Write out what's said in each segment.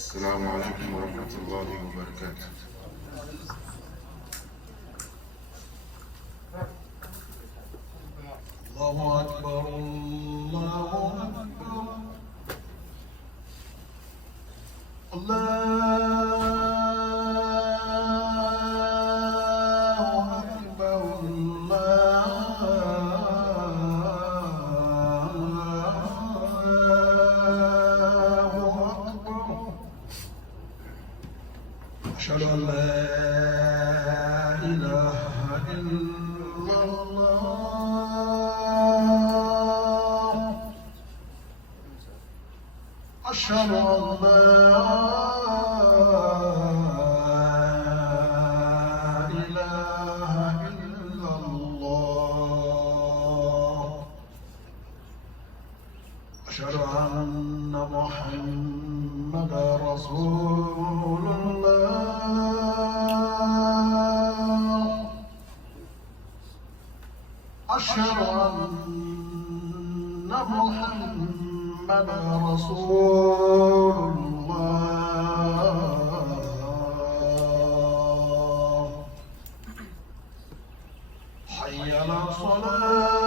السلام عليكم ورحمة الله وبركاته. الله أكبر الله أكبر الله أكبر الله أكبر. أشهد أن لا إله إلا الله. أشهد أن لا إله إلا الله. أشهد أن محمدا رسول الله. أشهد أن محمدا رسول الله. حي على الصلاة.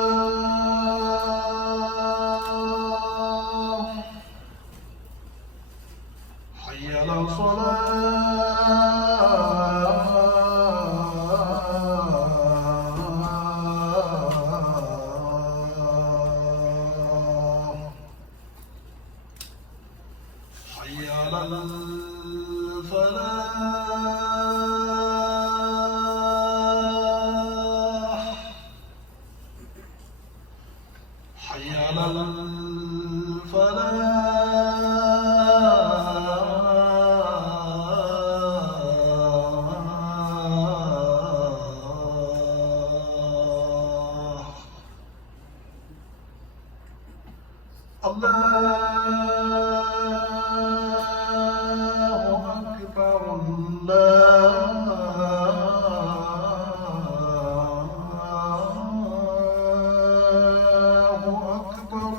حي على الصلاة. حي على الفلاح. حي على الفلاح. الله أكبر الله أكبر.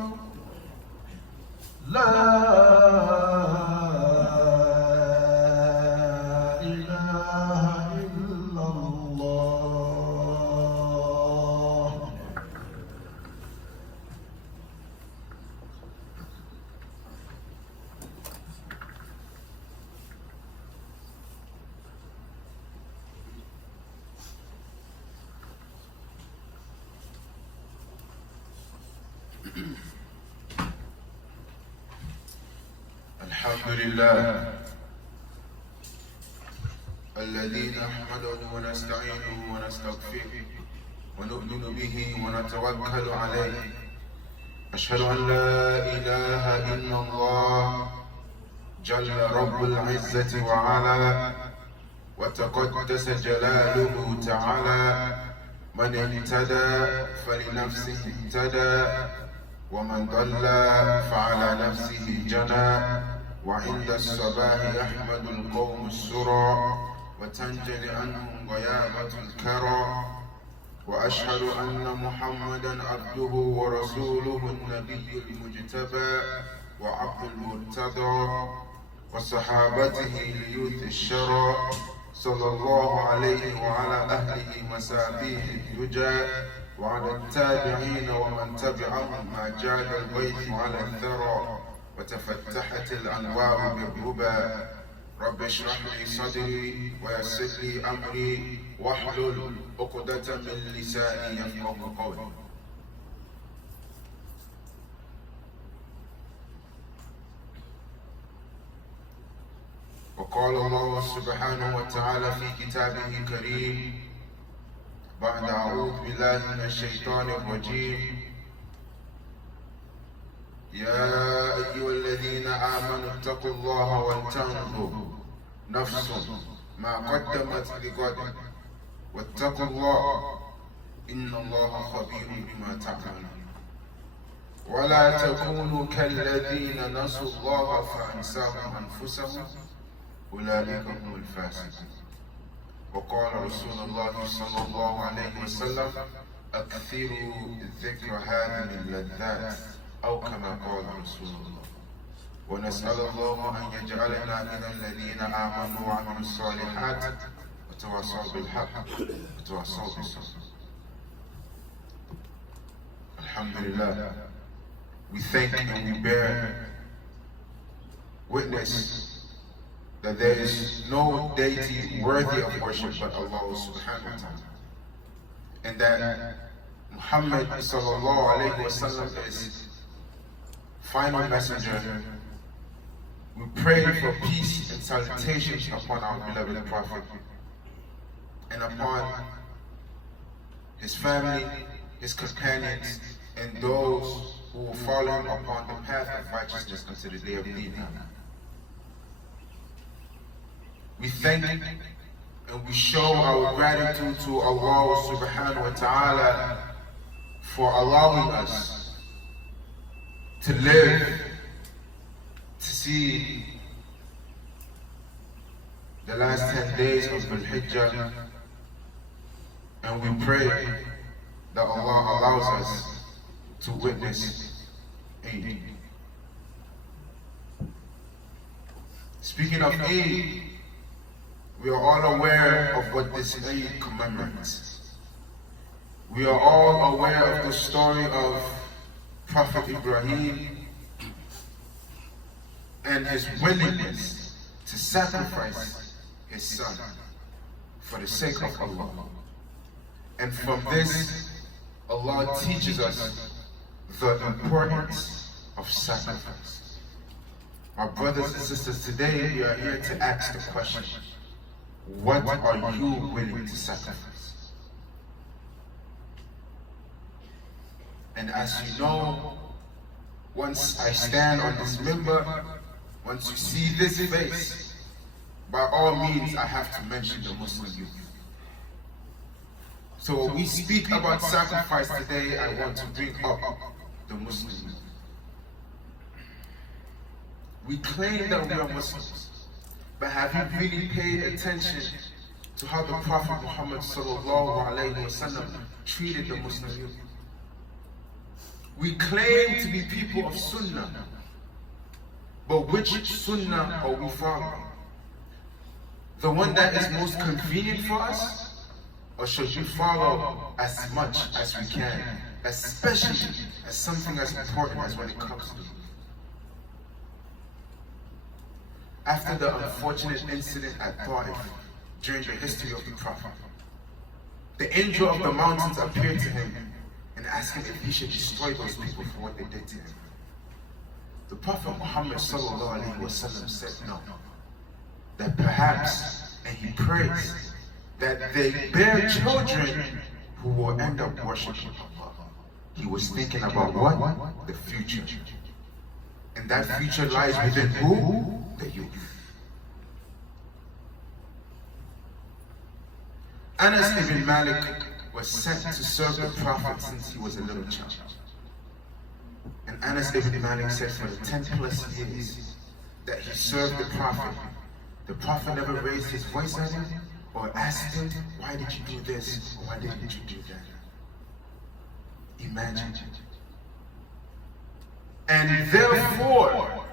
لا إله إلا الله. الحمد لله الذي نحمده ونستعينه ونستغفره ونؤمن به ونتوكل عليه. أشهد أن لا إله إلا الله جل رب العزة وعلا وتقدس جلاله تعالى. من اهتدى فلنفسه اهتدى ومن ضل فعلى نفسه جنى. وعند الصباح يحمد القوم السرى وتنجلي عنهم غيابة الكرى. وأشهد أن محمدا عبده ورسوله النبي المجتبى وعبد المرتضى وصحابته ليوث الشرى صلى الله عليه وعلى أهله وصحبه الدجى وعلى التابعين ومن تبعهم ما جاد الغيث على الثرى وتفتحت الأنوار بالربا. رب اشرح لي صدري ويسر لي أمري واحلل عقدة من لساني يفقه قولي. وقال الله سبحانه وتعالى في كتابه الكريم بعد أعوذ بالله من الشيطان الرجيم: يا أيها الذين آمنوا اتقوا الله ولتنظر نفس ما قدمت لغد واتقوا الله إن الله خبير بما تعملون. ولا تكونوا كالذين نسوا الله فأنساهم أنفسهم أولئك هم الفاسقون. وقال رسول الله صلى الله عليه وسلم: أكثروا ذكر هذه اللذات، أو كما قال رسول الله. ونسأل الله أن يجعلنا من الذين آمنوا وعملوا الصالحات وتواصوا بالحق وتواصوا بالصبر. Alhamdulillah, we thank and we bear witness that there is no deity worthy of worship but Allah subhanahu wa ta'ala, and that Muhammad sallallahu alayhi wa sallam is final messenger. We pray for peace and salutations upon our beloved Prophet and upon his family, his companions, and those who will follow upon the path of righteousness until the day of Qiyamah. We thank and we show our gratitude to Allah subhanahu wa ta'ala for allowing us to live to see the last 10 days of Dhul Hijjah, and we pray that Allah allows us to witness Eid. Speaking of Eid, we are all aware of what this Eid commemorates. We are all aware of the story of Prophet Ibrahim and his willingness to sacrifice his son for the sake of Allah. And from this, Allah teaches us the importance of sacrifice. My brothers and sisters, today we are here to ask the question, what are you willing to sacrifice? And as you know, once I stand on this minbar, once you see this face, by all means I have to mention the Muslim youth. So when we speak about sacrifice today, I want to bring up the Muslim youth. We claim that we are Muslims, but have you really paid attention to how the Prophet Muhammad sallallahu alaihi wasallam treated the Muslim youth? We claim to be people of Sunnah, but which Sunnah are we following? The one that is most convenient for us? Or should we follow as much as we can, especially as something as important as when it comes to youth? After the unfortunate incident at Ta'if during the history of the Prophet, the angel of the mountains appeared to him and asked him if he should destroy those people for what they did to him. The Prophet Muhammad sallallahu alaihi wasallam said no, that perhaps, and he prays, that they bear children who will end up worshiping Allah. He was thinking about what? The future. And that future lies within who? The youth. Anas ibn Malik was sent to serve the Prophet since he was a little child. And Anas ibn Malik said for the 10 plus years that he served the Prophet never raised his voice at him or asked him, why did you do this or why didn't you do that? Imagine. And therefore,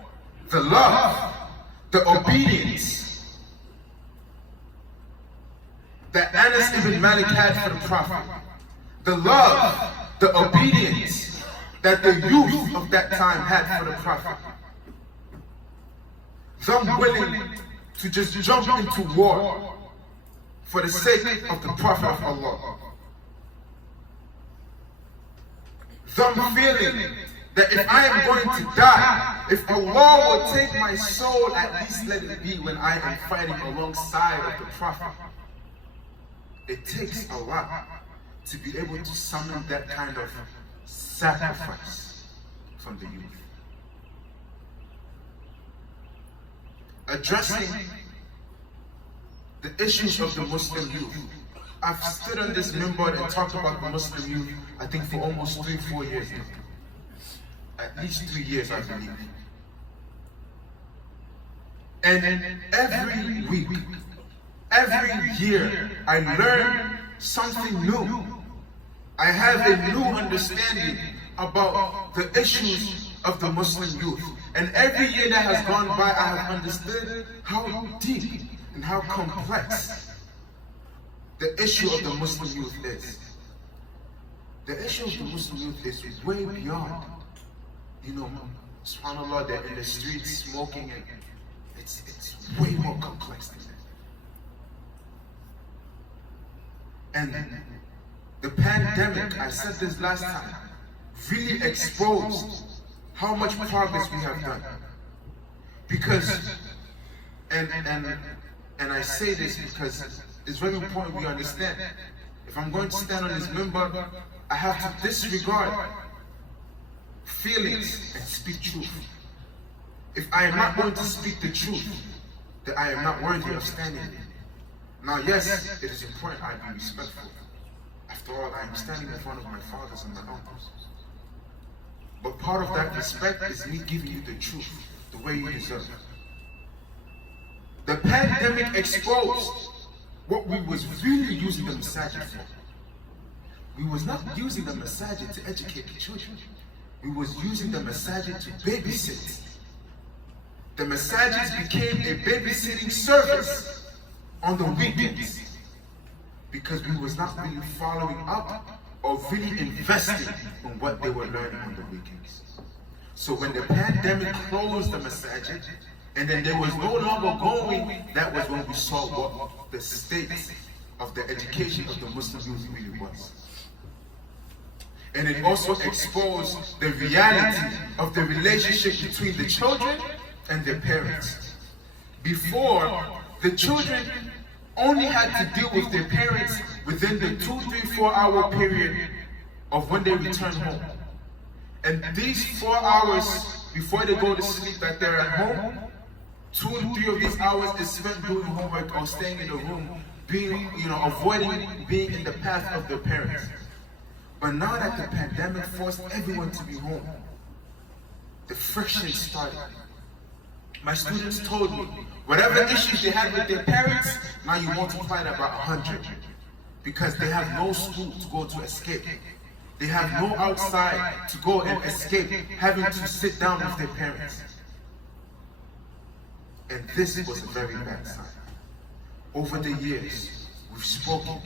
the love, the obedience that Anas ibn Malik had for the Prophet, the love, the obedience that the youth of that time had for the Prophet, them willing to just jump into war for the sake of the Prophet of Allah, them feeling that if I am going to die, if Allah will take my soul, at least let it be when I am fighting alongside of the Prophet. It takes a lot to be able to summon that kind of sacrifice from the youth. Addressing the issues of the Muslim youth. I've stood on this minbar and talked about the Muslim youth, I think for almost 3-4 years now. At least 3 years, I believe. And every week, every year, I learn something new. I have a new understanding about the issues of the Muslim youth. And every year that has gone by, I have understood how deep and how complex the issue of the Muslim youth is. The issue of the Muslim youth is way beyond, subhanAllah, they're in the streets smoking, and it's way more complex than that. And the pandemic, I said this last time, really exposed how much progress we have done. Because, and I say this because it's very important we understand. If I'm going to stand on this minbar, I have to disregard feelings and speak truth. If I am not going to speak the truth, then I am not worthy of standing. Now, yes, it is important I be respectful. After all, I am standing in front of my fathers and my uncles. But part of that respect is me giving you the truth, the way you deserve. The pandemic exposed what we was really using the masajid for. We was not using the masajid to educate the children. We was using the masajid to babysit. The masajids became a babysitting service on the weekends because we was not really following up or really investing in what they were learning on the weekends. So when the pandemic closed the masajid, and then there was no longer going, that was when we saw what the state of the education of the Muslim youth really was. And it also exposed the reality of the relationship between the children and their parents. Before, the children only had to deal with their parents within the 2, 3, 4 hour period of when they return home. And these 4 hours before they go to sleep that they're at home, 2 to 3 of these hours is spent doing homework or staying in the room, avoiding being in the path of their parents. But now that the pandemic forced everyone to be home, the friction started. My students told me, whatever issues they had with their parents, now you multiply it about 100. Because they have no school to go to escape. They have no outside to go and escape, having to sit down with their parents. And this was a very bad sign. Over the years, we've spoken.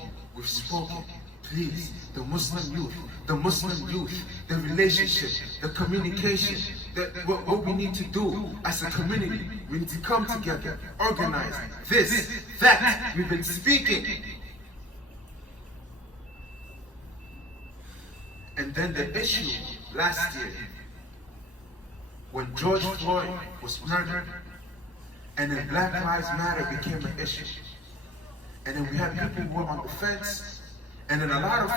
Please, the Muslim youth, the relationship, the communication, what we need to do as a community. We need to come together, organize this, that. We've been speaking. And then the issue last year, when George Floyd was murdered, and then Black Lives Matter became an issue. And then we had people who were on the fence, and then a lot of,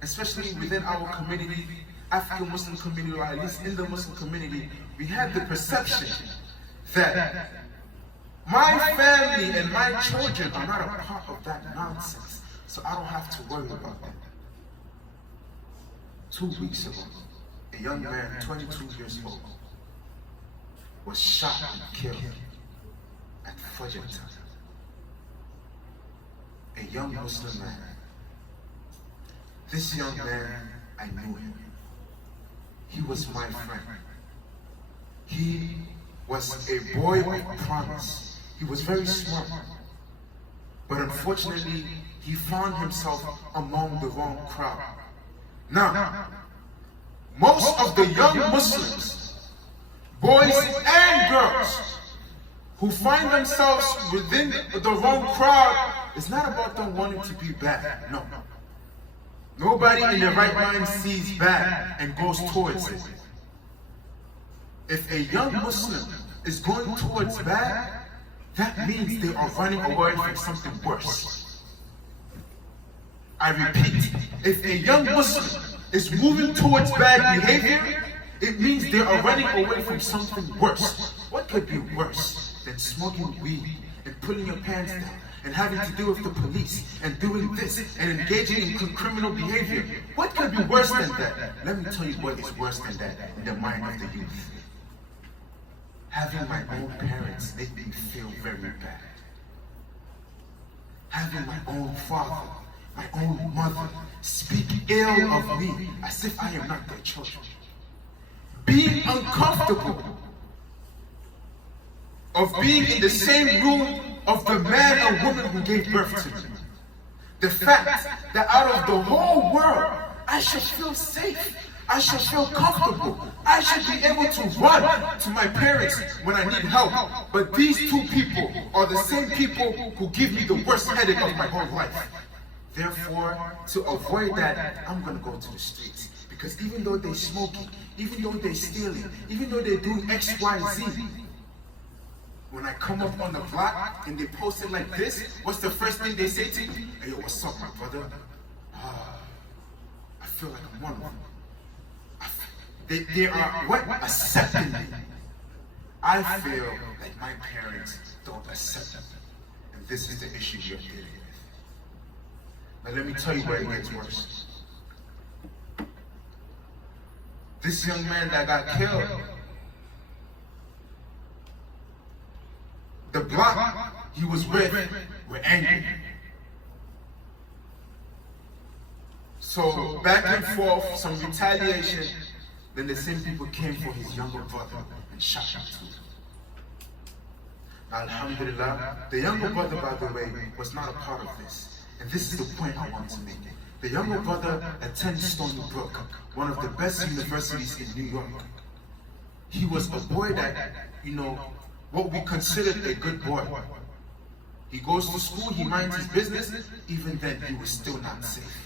especially within our community, African Muslim community, or at least in the Muslim community, we had the perception that my family and my children are not a part of that nonsense, so I don't have to worry about that. 2 weeks ago, a young man, 22 years old, was shot and killed at Fajr time. A young Muslim man. This young man, I knew him. He was my friend. He was a boy of promise. He was very smart. But unfortunately, he found himself among the wrong crowd. Now, most of the young Muslims, boys and girls, who find themselves within the wrong crowd, it's not about them wanting to be bad, no. Nobody in their right mind sees bad and goes towards it. If a young Muslim is going towards bad, that means they are running away from something worse. I repeat, if a young Muslim is moving towards bad behavior, it means they are running away from something worse. What could be worse than smoking weed and pulling your pants down and having to deal with the police and doing this and engaging in criminal behavior? What could be worse than that? Let me tell you what is worse than that in the mind of the youth. Having my own parents make me feel very bad. Having my own father, my own mother speak ill of me as if I am not their children. Being uncomfortable of being in the same room of the man and woman who gave birth to me. The fact that out of the whole world, I should feel safe. I should feel comfortable. I should be able to run to my parents when I need help. But these two people are the same people who give me the worst headache of my whole life. Therefore, to avoid that, I'm going to go to the streets. Because even though they're smoking, even though they're stealing, even though they're doing X, Y, Z, when I come up on the block and they post it like this, what's the first thing they say to me? Hey, yo, what's up, my brother? I feel like I'm one of them. They are what? Accepting me. I feel like my parents don't accept me. And this is the issue you're dealing with. Now let me tell you where it gets worse. This young man that got killed, the block he was with were angry. So back and forth, some retaliation, then the same people came for his younger brother and shot him too. Now, alhamdulillah, the younger brother, by the way, was not a part of this. And this is the point I want to make. The younger brother attended Stony Brook, one of the best universities in New York. He was a boy that, what we considered a good boy. He goes to school, he minds his business, even then he was still not safe.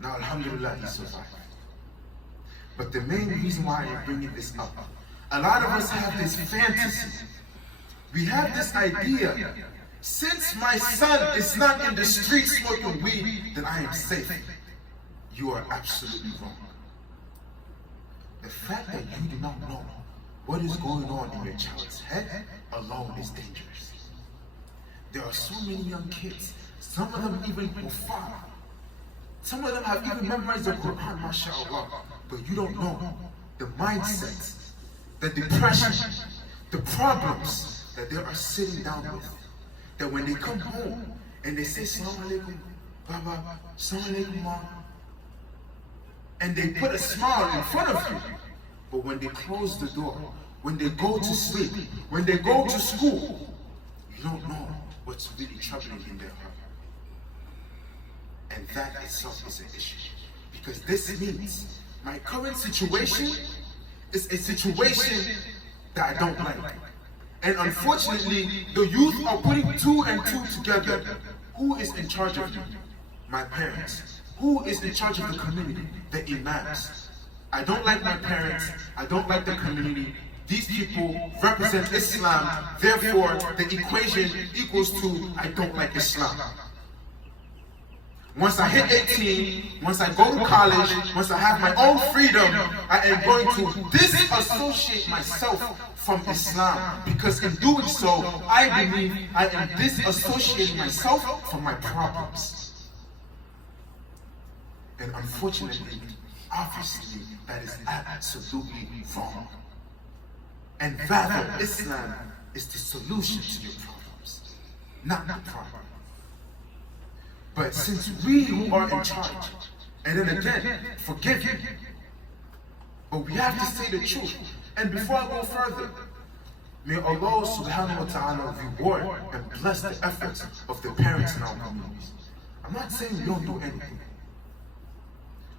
Now, alhamdulillah, he survived. But the main reason why I'm bringing this up, a lot of us have this fantasy. We have this idea, since my son is not in the street smoking weed, then I am safe. You are absolutely wrong. The fact that you do not know what is going on in your child's head alone is dangerous. There are so many young kids, some of them even kuffar. Some of them have even memorized the Quran, mashallah, but you don't know the mindset, the depression, the problems that they are sitting down with. That when they come home and they say, Assalamu alaikum, Baba, Assalamu alaikum, Mom, and they put a smile in front of you, but when they close the door, when they go to sleep, when they go to school, you don't know what's really troubling in their heart. And that itself is an issue. Because this means my current situation is a situation that I don't like. And unfortunately, the youth are putting two and two together. Who is in charge of you? My parents. Who is in charge of the community? The imams. I don't like my parents. I don't like the community. These people represent Islam. Therefore, the equation equals to I don't like Islam. Once I hit 18, once I go to college, once I have my own freedom, I am going to disassociate myself from Islam. Because in doing so, I believe I am disassociating myself from my problems. And unfortunately, obviously, that is absolutely wrong. And rather, Islam is the solution to your problems, not the problem. But since we who are in charge, and then again, forgive you, but we have to say the truth. And before I go further, may Allah subhanahu wa ta'ala reward and bless the efforts of the parents in our communities. I'm not saying we don't do anything.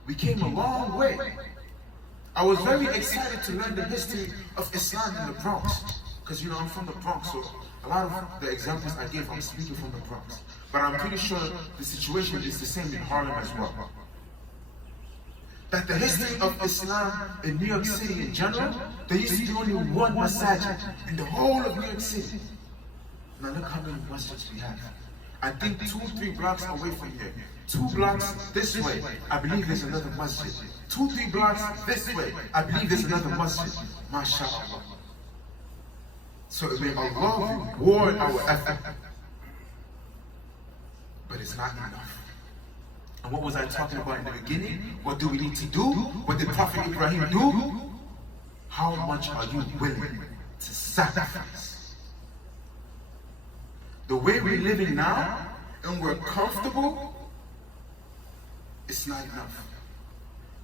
We came a long way. I was very excited to learn the history of Islam in the Bronx. Because I'm from the Bronx, so a lot of the examples I gave, I'm speaking from the Bronx. But I'm pretty sure the situation is the same in Harlem as well. That the history of Islam in New York City in general, there used to be only one masajid in the whole of New York City. Now look how many masjids we have. I think 2-3 blocks away from here. 2 blocks this way, I believe there's another masjid. 2-3 blocks this way, I believe there's another masjid. MashaAllah. So may Allah reward our effort. But it's not enough. And what was I talking about in the beginning? What do we need to do? What did Prophet Ibrahim do? How much are you willing to sacrifice? The way we're living now, and we're comfortable, it's not enough.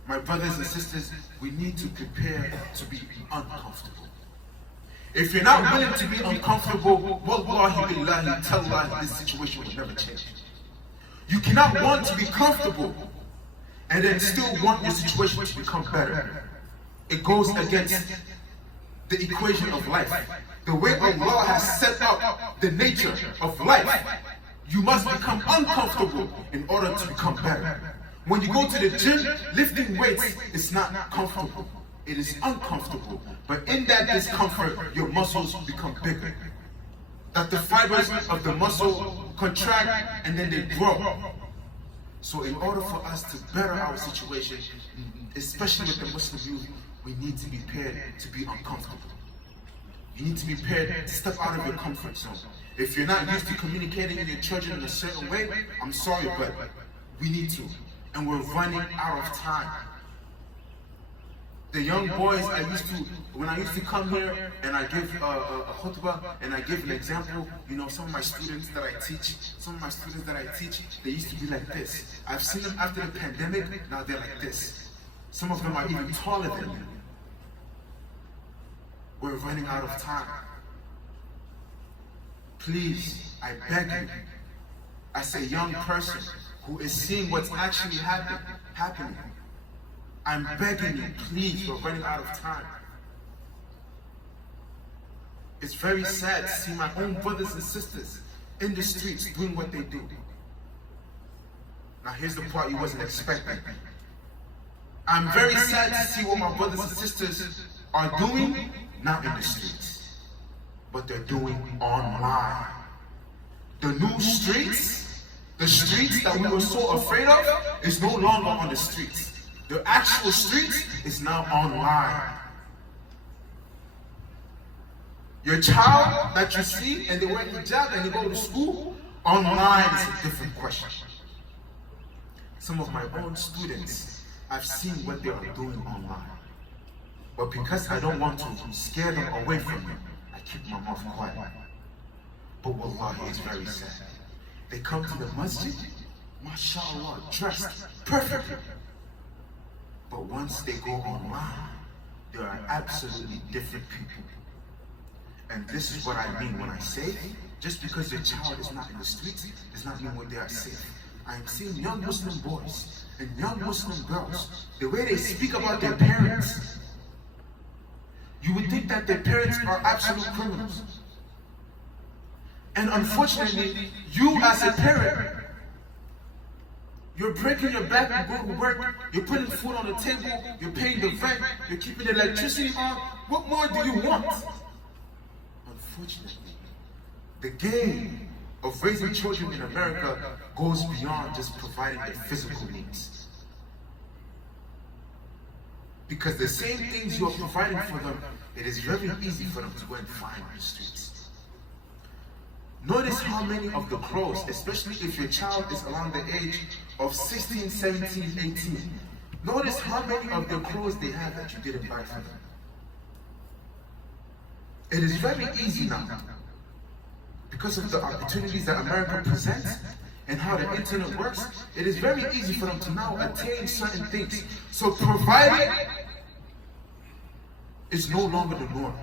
My brothers and sisters, we need to prepare to be uncomfortable. If you're not willing to be uncomfortable, wallahi billahi, tallahi, this situation will never change. You cannot want to be comfortable and then still want your situation to become better. It goes against the equation of life. The way Allah has set up the nature of life, you must become uncomfortable in order to become better. When you go to the gym, lifting weights is not comfortable. It is uncomfortable. But in that discomfort, your muscles become bigger. That the fibers of the muscle contract and then they grow. So in order for us to better our situation, especially with the Muslim youth, we need to be prepared to be uncomfortable. You need to be prepared to step out of your comfort zone. If you're not used to communicating with your children in a certain way, I'm sorry, but we need to. And we're running out of time. The young boys when I used to come here and I give a khutbah and I give an example, you know, some of my students that I teach, they used to be like this. I've seen them after the pandemic, now they're like this. Some of them are even taller than me. We're running out of time. Please, I beg you, as a young person who is seeing what's actually happening, I'm begging you, please, we're running out of time. It's very sad to see my own brothers and sisters in the streets doing what they do. Now here's the part you wasn't expecting. I'm very sad to see what my brothers and sisters are doing, not in the streets, but they're doing online. The new streets, the streets that we were so afraid of, is no longer on the streets. The actual streets is now online. Your child that you see and they wear hijab and they go to school, online is a different question. Some of my own students, I've seen what they are doing online. But because I don't want to scare them away from me, I keep my mouth quiet. But wallahi, it's very sad. They come to the masjid, mashallah, dressed perfectly. But once they go online, they are absolutely different people. And this is what I mean when I say, just because your child is not in the streets, does not mean that they are safe. I am seeing young Muslim boys and young Muslim girls, the way they speak about their parents. You would think that their parents are absolute criminals. And unfortunately, you as a parent, you're breaking your back, you go to work, you're putting food on the table, you're paying the rent, you're keeping the electricity on. What more do you want? Unfortunately, the game of raising children in America goes beyond just providing their physical needs. Because the same things you're providing for them, it is very easy for them to go and find on the streets. Notice how many of the clothes, especially if your child is around the age of 16, 17, 18, notice how many of the clothes they have that you didn't buy for them. It is very easy now, because of the opportunities that America presents and how the internet works, it is very easy for them to now attain certain things. So providing is no longer the norm.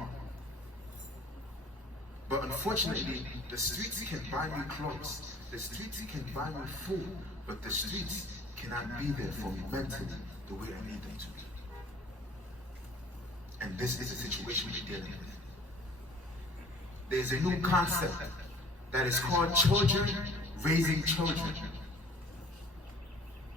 But unfortunately, the streets can buy me clothes, the streets can buy me food, but the streets cannot be there for me mentally the way I need them to be. And this is the situation we're dealing with. There's a new concept that is called children raising children.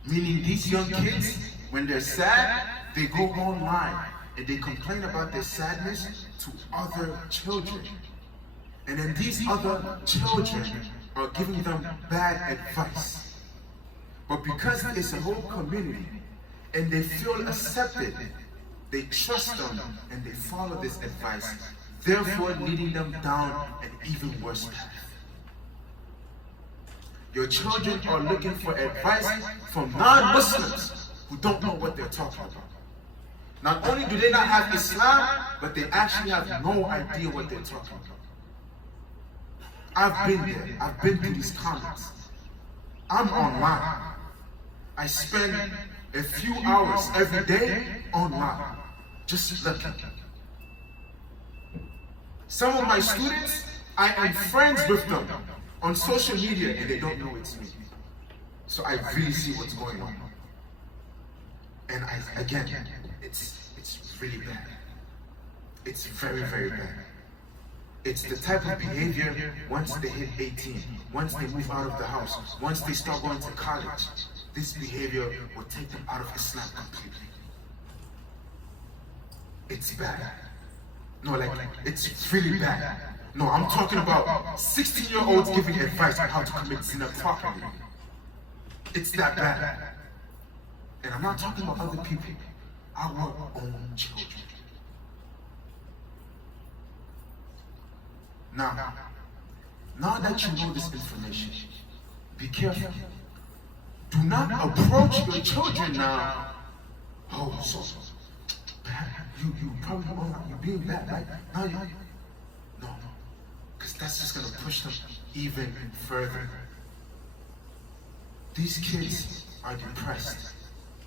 Meaning these young kids, when they're sad, they go online and they complain about their sadness to other children. And then these other children are giving them bad advice. But because it's a whole community and they feel accepted, they trust them and they follow this advice, therefore leading them down an even worse path. Your children are looking for advice from non-Muslims who don't know what they're talking about. Not only do they not have Islam, but they actually have no idea what they're talking about. I've been there. I've been through these comments. I'm online. I spend a few hours every day online, just looking. Some of my students, I am friends with them on social media and they don't know it's me. So I really see what's going on. And again, it's really bad. It's very, very bad. It's the type of behavior once they hit 18, once they move out of the house, once they start going to college, this behavior will take them out of Islam completely. It's bad. No, like, it's really bad. No, I'm talking about 16-year-olds giving advice on how to commit zina properly. It's that bad. And I'm not talking about other people, our own children. Now that you know this information, be careful. Do not approach your children now. Oh, so bad. You probably you're being bad, right? No, because that's just gonna push them even further. These kids are depressed.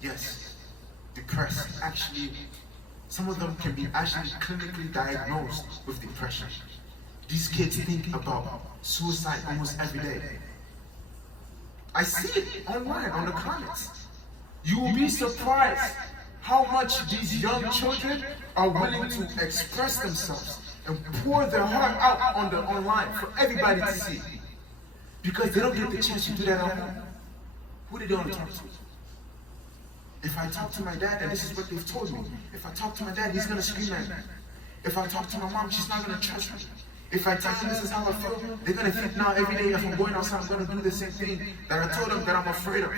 Yes, depressed. Actually, some of them can be actually clinically diagnosed with depression. These kids think about suicide almost every day. I see it online on the comments. You will be surprised how much these young children are willing to express themselves and pour their heart out on the online for everybody to see. Because they don't get the chance to do that at home. Who do they want to talk to? If I talk to my dad, and this is what they've told me, if I talk to my dad, he's going to scream at me. If I talk to my mom, she's not going to trust me. If I tell them this is how I feel, they're going to think now every day if I'm going outside, I'm going to do the same thing that I told them that I'm afraid of.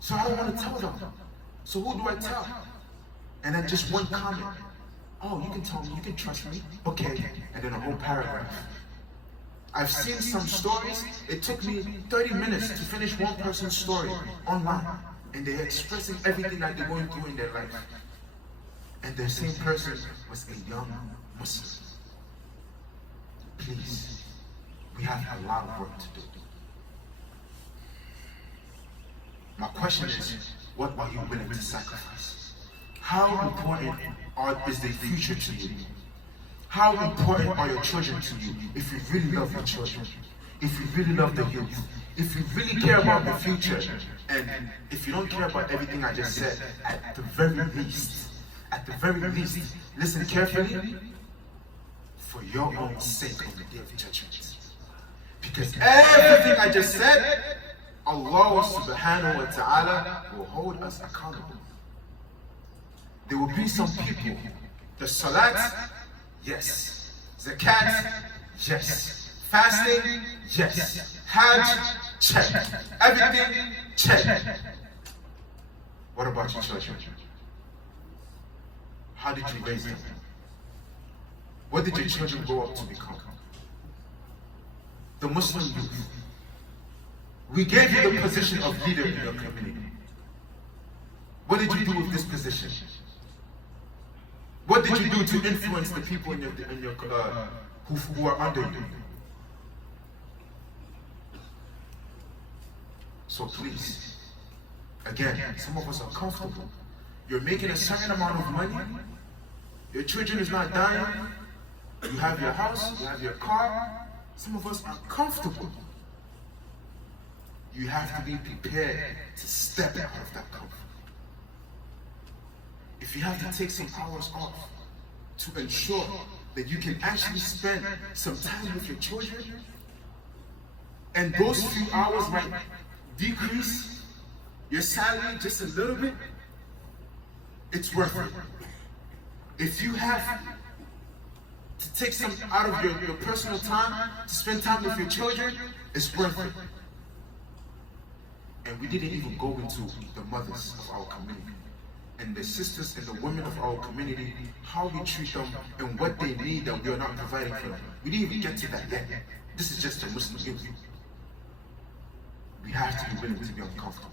So I don't want to tell them. So who do I tell? And then just one comment. Oh, you can tell me, you can trust me. Okay, and then a whole paragraph. I've seen some stories, it took me 30 minutes to finish one person's story online. And they're expressing everything that they're going through in their life. And the same person was a young Muslim. Please, we have a lot of work to do. My question is, what are you willing to sacrifice? How important is the future to you? How important are your children to you if you really love your children? If you really love the youth? If you really care about the future? And if you don't care about everything I just said, at the very least, listen carefully, for your own sake on the day of judgment. Because everything I just said, Allah subhanahu wa ta'ala will hold us accountable. There will be some people, the salat, yes. Zakat, yes. Fasting, yes. Hajj, check. Everything, check. What about your children? How did you raise them? What did your children grow up to become? The Muslim youth. We gave you the position of leader in your community. What did you do with this position? What did you do to influence the people in your who are under you? So please, again, some of us are comfortable. You're making a certain amount of money. Your children is not dying. You have your house, you have your car. Some of us are comfortable. You have to be prepared to step out of that comfort. If you have to take some hours off to ensure that you can actually spend some time with your children, and those few hours might decrease your salary just a little bit, it's worth it. If you have to take some out of your personal time to spend time with your children, it's worth it. And we didn't even go into the mothers of our community and the sisters and the women of our community, how we treat them and what they need that we are not providing for them. We didn't even get to that yet. This is just the Muslim youth. We have to be willing to be uncomfortable.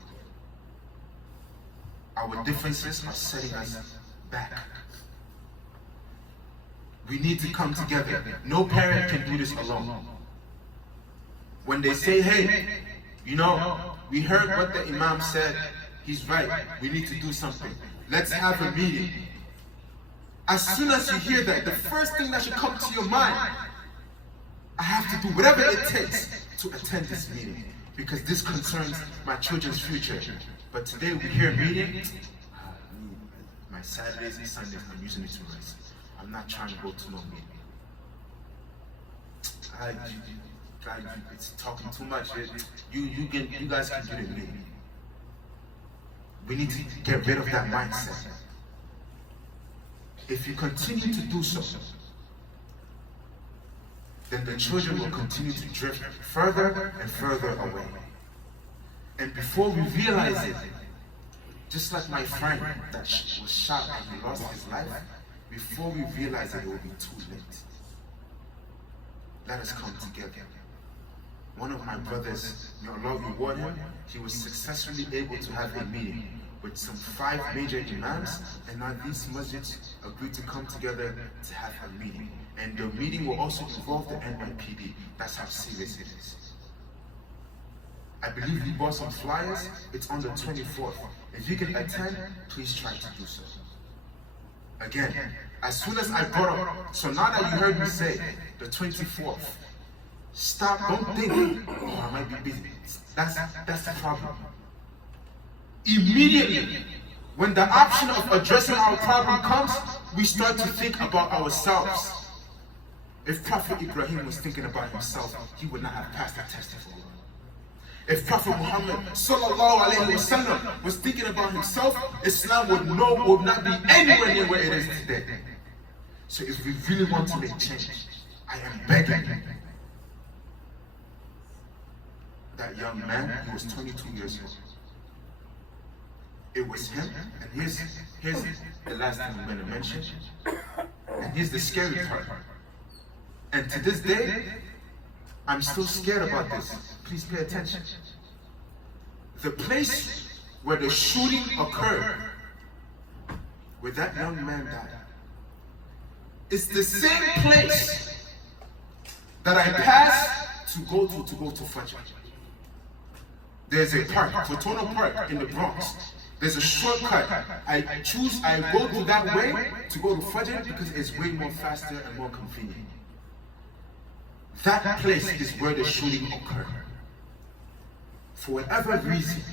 Our differences are setting us back. We need to come together. No parent can do this alone. When they say, hey, you know, we heard what the Imam said, he's right, we need to do something. Let's have a meeting. As soon as you hear that, the first thing that should come to your mind, I have to do whatever it takes to attend this meeting because this concerns my children's future. But today we hear meeting, my Saturdays and Sundays, I'm using it to rest. I'm not trying to go to no meeting. It's talking too much. You guys can get it me. We need to get rid of that mindset. If you continue to do so, then the children will continue to drift further and further away. And before we realize it, just like my friend that was shot and he lost his life, before we realize it, it will be too late. Let us come together. One of my brothers, may Allah reward him, he was successfully able to have a meeting with some 5 major imams, and now these masjids agreed to come together to have a meeting. And the meeting will also involve the NYPD. That's how serious it is. I believe he bought some flyers. It's on the 24th. If you can attend, please try to do so. Again, as soon as I brought up, so now that you heard me say the 24th, stop, don't think, oh, I might be busy. That's the problem. Immediately, when the option of addressing our problem comes, we start to think about ourselves. If Prophet Ibrahim was thinking about himself, he would not have passed the test of Allah. If Prophet Muhammad sallallahu alaihi wasallam was thinking about himself, Islam would not be anywhere near where it is today. So if we really want to make change, I am begging that young man who was 22 years old. It was him, and here's the last thing I'm going to mention, and here's the scary part. And to this day, I'm still scared about this. Please pay attention. The place where the shooting occurred, where that young man died, is the same place that I passed to go to Fajr. There's a park, Fortuna Park in the Bronx. There's a shortcut. I go to that way to go to Fajr because it's way more faster and more convenient. That place is where the shooting occurred. For whatever reason,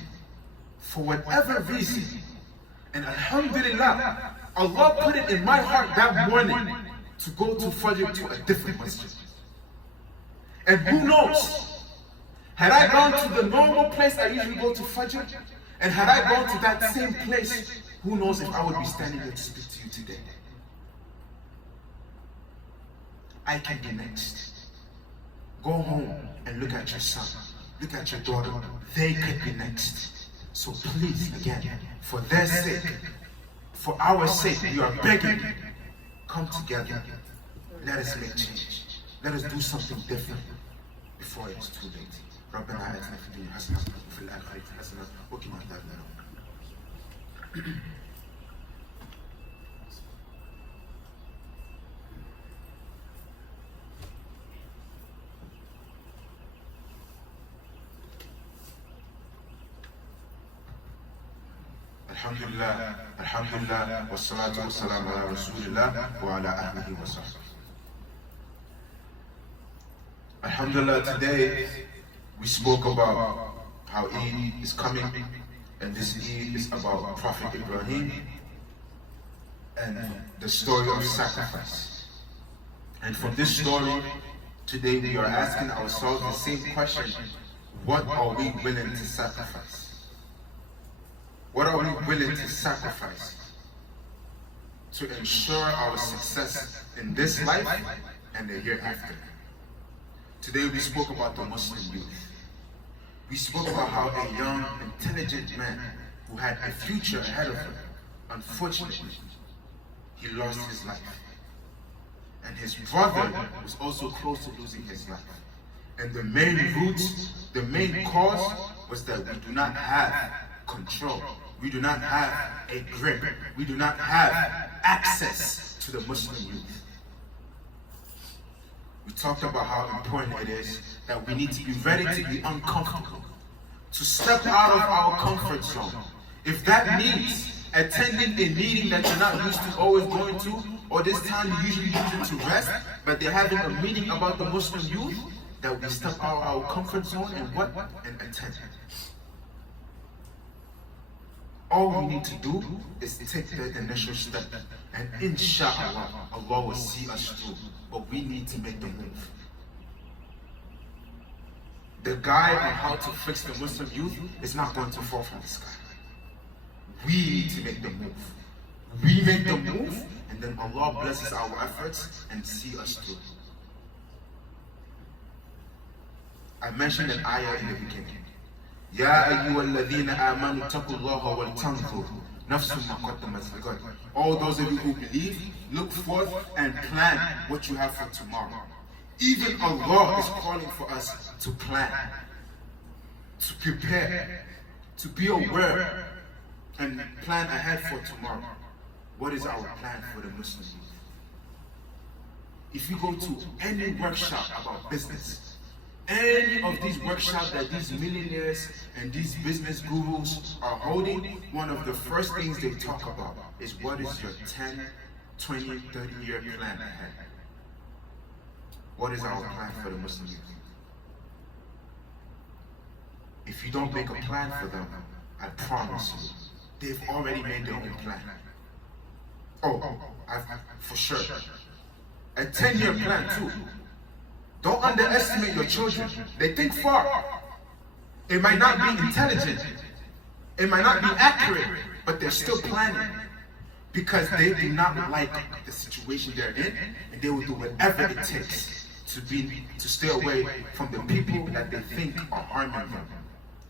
and alhamdulillah, Allah put it in my heart that morning to go to Fajr to a different masjid. And who knows, had I gone to the normal place I usually go to Fajr, and had I gone to that same place, who knows if I would be standing here to speak to you today. I can be next. Go home and look at your son, look at your daughter. They could be next. So please, again, for their sake, for our sake, we are begging, come together. Let us make change. Let us do something different before it's too late. ربنا آتنا في الدنيا حسنة وفي الآخرة حسنة وقنا عذاب النار. Alhamdulillah, wassalatu wassalamu ala Rasulillah wa ala ahlihi wa sahbihi. Alhamdulillah, today we spoke about how Eid is coming, and this Eid is about Prophet Ibrahim and the story of sacrifice. And from this story, today we are asking ourselves the same question: what are we willing to sacrifice? What are we willing to sacrifice to ensure our success in this life and the hereafter? Today we spoke about the Muslim youth. We spoke about how a young, intelligent man who had a future ahead of him, unfortunately, he lost his life. And his brother was also close to losing his life. And the main roots, the main cause was that we do not have control. We do not have a grip. We do not have access to the Muslim youth. We talked about how important it is that we need to be ready to be uncomfortable, to step out of our comfort zone. If that means attending a meeting that you're not used to always going to, or this time we usually use it to rest, but they're having a meeting about the Muslim youth, that we step out of our comfort zone and what? And attend. All we need to do is take the initial step, and inshallah, Allah will see us through. But we need to make the move. The guide on how to fix the Muslim youth is not going to fall from the sky. We need to make the move. We make the move, and then Allah blesses our efforts and see us through. I mentioned an ayah in the beginning. Ya ayyuhalladhina amanu taqullaha wal tanzur nafsum ma qaddamat lighad. All those of you who believe, look forth and plan what you have for tomorrow. Even Allah is calling for us to plan, to prepare, to be aware and plan ahead for tomorrow. What is our plan for the Muslim youth? If you go to any workshop about business, any of these workshops that these millionaires and these business gurus are holding, one of the first things they talk about is what is your 10, 20, 30-year plan ahead. What is our plan for the Muslim youth? If you don't make a plan for them, I promise you, they've already made their own plan. For sure. A 10-year plan too. Don't underestimate your children. They think far. It might not be intelligent. It might not be accurate, but they're still planning. Because they do not like the situation they're in, and they will do whatever it takes to stay away from the people that they think are harming them,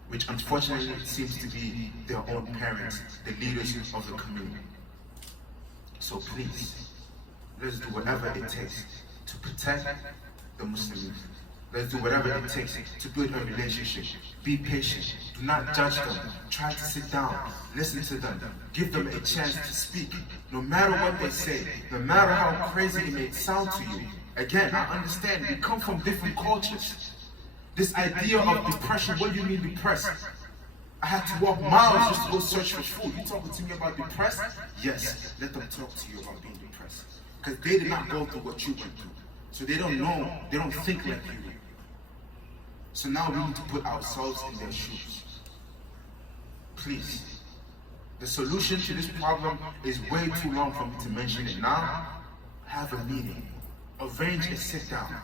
which unfortunately seems to be their own parents, the leaders of the community. So please, let's do whatever it takes to protect the Muslim youth. Let's do whatever it takes to build a relationship. Be patient. Do not judge them. Try to sit down. Listen to them. Give them a chance to speak. No matter what they say, no matter how crazy it may sound to you. Again, I understand we come from different cultures. This idea of depression, what do you mean depressed? I had to walk miles just to go search for food. You talking to me about depressed? Yes, let them talk to you about being depressed. Because they did not go through what you went through. So they don't know, they don't think like you do. So now we need to put ourselves in their shoes. Please. The solution to this problem is way too long for me to mention it now. Have a meeting. Arrange a sit down.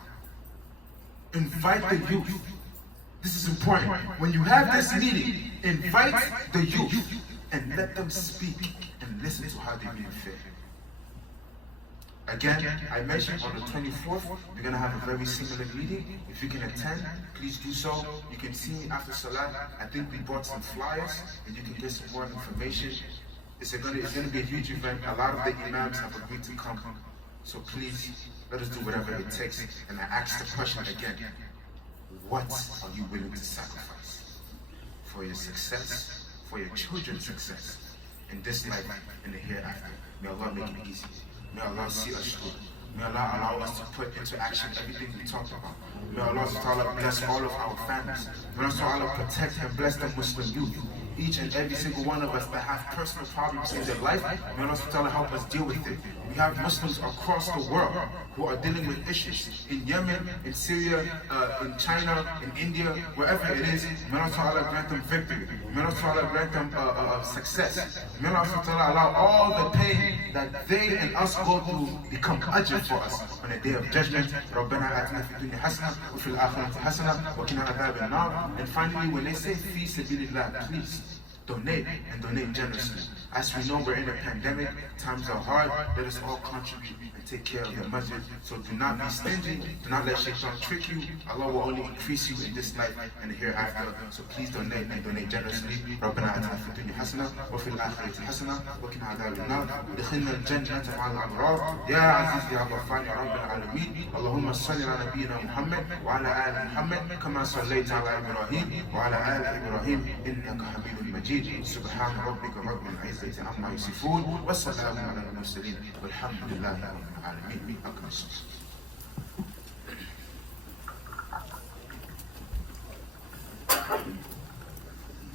Invite the youth. This is important. When you have this meeting, invite the youth and let them speak and listen to how they really feel. Again, I mentioned on the 24th, we're going to have a very similar meeting. If you can attend, please do so. You can see me after Salat. I think we brought some flyers and you can get some more information. It's going to be a huge event. A lot of the imams have agreed to come. So please, let us do whatever it takes. And I ask the question again, what are you willing to sacrifice for your success, for your children's success in this life and the hereafter? May Allah make it easy. May Allah see us through. May Allah allow us to put into action everything we talked about. May Allah bless all of our families. May Allah protect and bless the Muslim youth. Each and every single one of us that have personal problems in their life, may Allah help us deal with it. We have Muslims across the world who are dealing with issues in Yemen, in Syria, in China, in India, wherever it is. May Allah grant them victory. May Allah grant them success. May Allah allow all the pain that they and us go through become ajr for us on the day of judgment. رَبَّنَا آتِنَا فِي الدُّنْيَا حَسَنَةً وَفِي الْآخِرَةِ حَسَنَةً وَقِنَا عَذَابَ النَّارِ. And finally, when they say فِي سَبِيلِ اللَّهِ, please donate and donate generously. As we know, we're in a pandemic, times are hard. Let us all contribute and take care of the masjid. So do not be stingy, do not let shaitan trick you. Allah will only increase you in this life and the hereafter. So please donate and donate generously. ربنا آتنا في الدنيا حسنة وفي الآخرة حسنة وقنا عذاب النار ودخلنا الجنة مع الأبرار يا عزيز يا غفار يا رب العالمين. اللهم صل على نبينا محمد وعلى آل محمد كما صليت على إبراهيم وعلى آل إبراهيم إنك حميد مجيد. سبحان ربك رب العزة عما يصفون والسلام على المرسلين والحمد لله رب العالمين.